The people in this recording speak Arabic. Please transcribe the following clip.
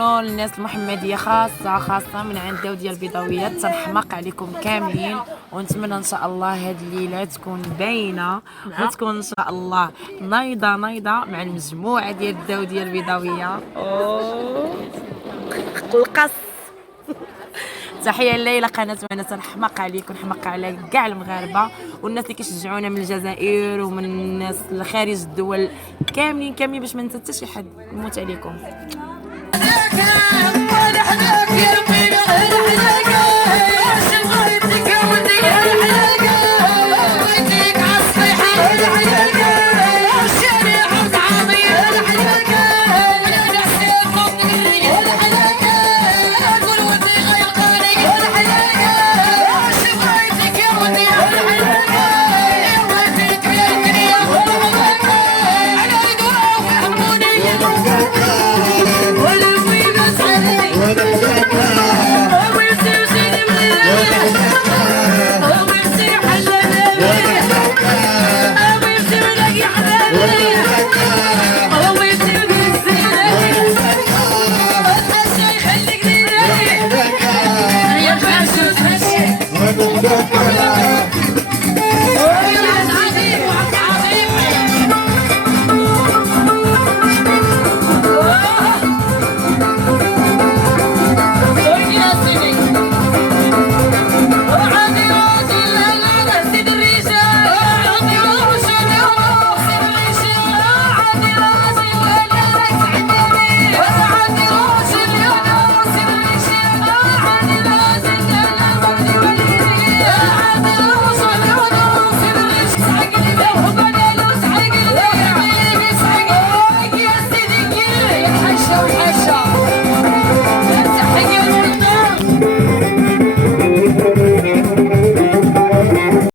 الناس المحمديه خاصه من عند داوديه البيضاويه، تنحماق عليكم كاملين ونتمنى ان شاء الله هاد الليله تكون باينه وتكون ان شاء الله نايضه مع المجموعه ديال الداوديه البيضاويه. القص تحيه الليله قناه وانا تنحماق عليكم، نحماق على كاع المغاربه والناس اللي كيشجعونا من الجزائر ومن الناس خارج الدول كاملين باش ما ننسى حتى شي حد. نموت عليكم. حشة